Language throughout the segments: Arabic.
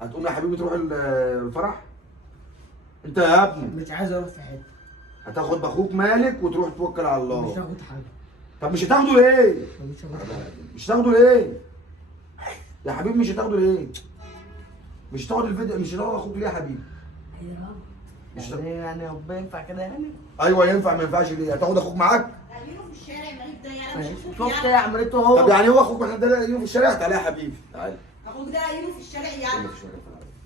هتقوم يا حبيبي تروح الفرح؟ انت يا ابني مش عايز اروح في حته. هتاخد باخوك مالك وتروح توكل على مش الله. هاخد حاجه. طب مش هتاخده ليه؟ مش هاخد حاجه. مش هتاخده ليه؟ يا حبيبي مش هتاخده ليه؟ مش هتاخد الفيديو، مش هتاخد اخوك ليه يا حبيبي؟ مش يعني ربنا ينفع كده يعني؟ ايوه ينفع ما ينفعش ليه؟ هتاخد اخوك معاك؟ عيونه في الشارع المريض ده يا انا مش شفت ايه عملته اهو؟ طب يعني هو اخوك احنا ده يوم في الشارع؟ تعالى يا حبيبي تعالى. اخوك ده عيونه في الشارع يعني.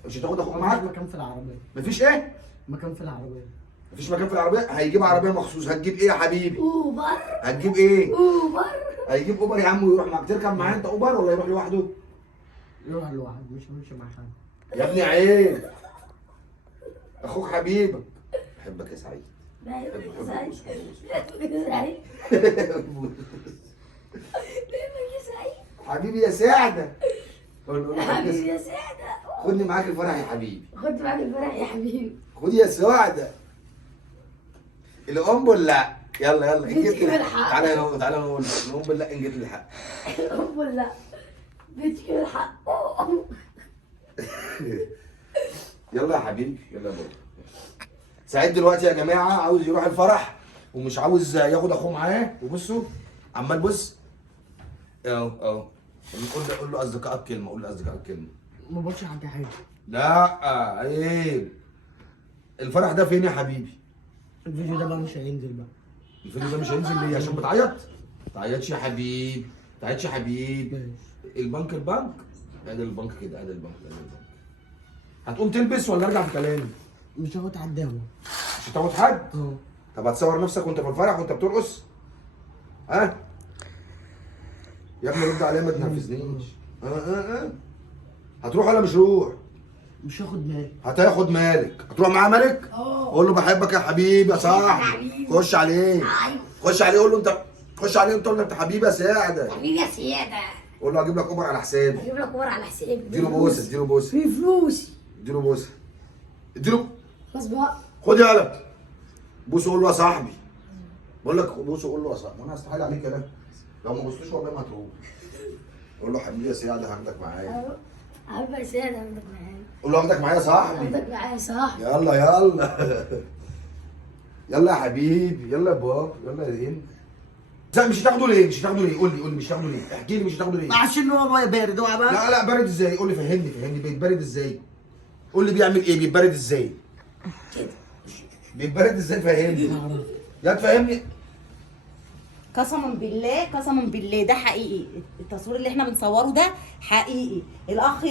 مش هتاخد اخوك معاك معاك؟ مكان في العربيه. مفيش ايه؟ مكان في العربيه. مفيش مكان في العربيه؟ هيجيب عربيه مخصوص. هتجيب ايه يا حبيبي؟ اوبر. هتجيب ايه؟ اوبر. هيجيب اوبر يا عم ويروح معاك. تركب معاه انت اوبر ولا يروح لوحده؟ يروح لوحده مش همشي مع حد. يا ابني عيب. اخوك حبيبك. بحبك يا سعيد. بحبك يا سعيد. بحبك يا سعيد. بحبك يا سعيد. حبيبي يا سعده. قول له حبيبي يا سعدة. خدني معاك الفرح يا حبيبي. خد معاك الفرح يا حبيبي. خدي يا سعده. الام لا. يلا يلا بنتك بالحق. تعالى يا نقول، تعالى نقول الام لا انجد الحق. الأم لا. بنتك بالحق. يلا يا حبيبي يلا يا بابا. سعيد دلوقتي يا جماعه عاوز يروح الفرح ومش عاوز ياخد اخوه معاه. وبصوا عمال بص اهو اهو. قول له اصدقائك كلمه، قول لاصدقائك كلمه. ما بقولش حد حاجه. لا عيب. الفرح ده فين يا حبيبي؟ الفيديو ده بقى مش هينزل بقى. الفيديو ده مش هينزل ليه؟ عشان بتعيط؟ ما تعيطش يا حبيبي، ما تعيطش يا حبيبي. البنك ادي البنك كده، ادي البنك ادي البنك. هتقوم تلبس ولا ارجع في كلامي؟ مش هاخد حد قهوه. مش هتاخد حد؟ اه. طب هتصور نفسك وانت في الفرح وانت بترقص؟ ها؟ يا ابني رد عليا ما تنرفزنيش. هتروح ولا مش روح؟ مش هاخد مال. هتاخد مالك، هتروح معاه مالك؟ قول له بحبك يا حبيبي يا صاحبي. حبيبي. خش عليه. خش عليه قول له انت، خش عليه انت قول له انت حبيبي يا سعده. حبيبي يا سيادة. قول له هجيب لك اوبر على حسابي. هجيب لك ورق على حسابي. اديله بوسه، اديله بوسه، في فلوسي. اديله بوسه، اديله. بس بقى. خد يالا بوسه قول له يا صاحبي. بقول لك بوسه قول له يا صاحبي. وانا هستحيل عليك يا ده. لو ما بوستوش والله ما هتروح. قول له حبيبي يا سعده هاخدك معايا. حبيبي يا سيادة هاخدك معايا. قول له هاخدك معايا يا صاحبي. هاخدك معايا صح. يلا يلا. يلا يا حبيبي، يلا يا بابا، يلا يا زين. لا مش هتاخده ليه؟ مش هتاخده ليه؟ قول لي مش هتاخده ليه؟ احكي لي مش هتاخده ليه؟ عشان هو بارد هو بقى. لا لا بارد ازاي؟ قول لي فهمني بيتبرد ازاي؟ قول لي بيعمل ايه؟ بيتبرد ازاي؟ كده. بيتبرد ازاي فهمني؟ يا تفهمني. قسما بالله ده حقيقي. التصوير اللي احنا بنصوره ده حقيقي. الاخ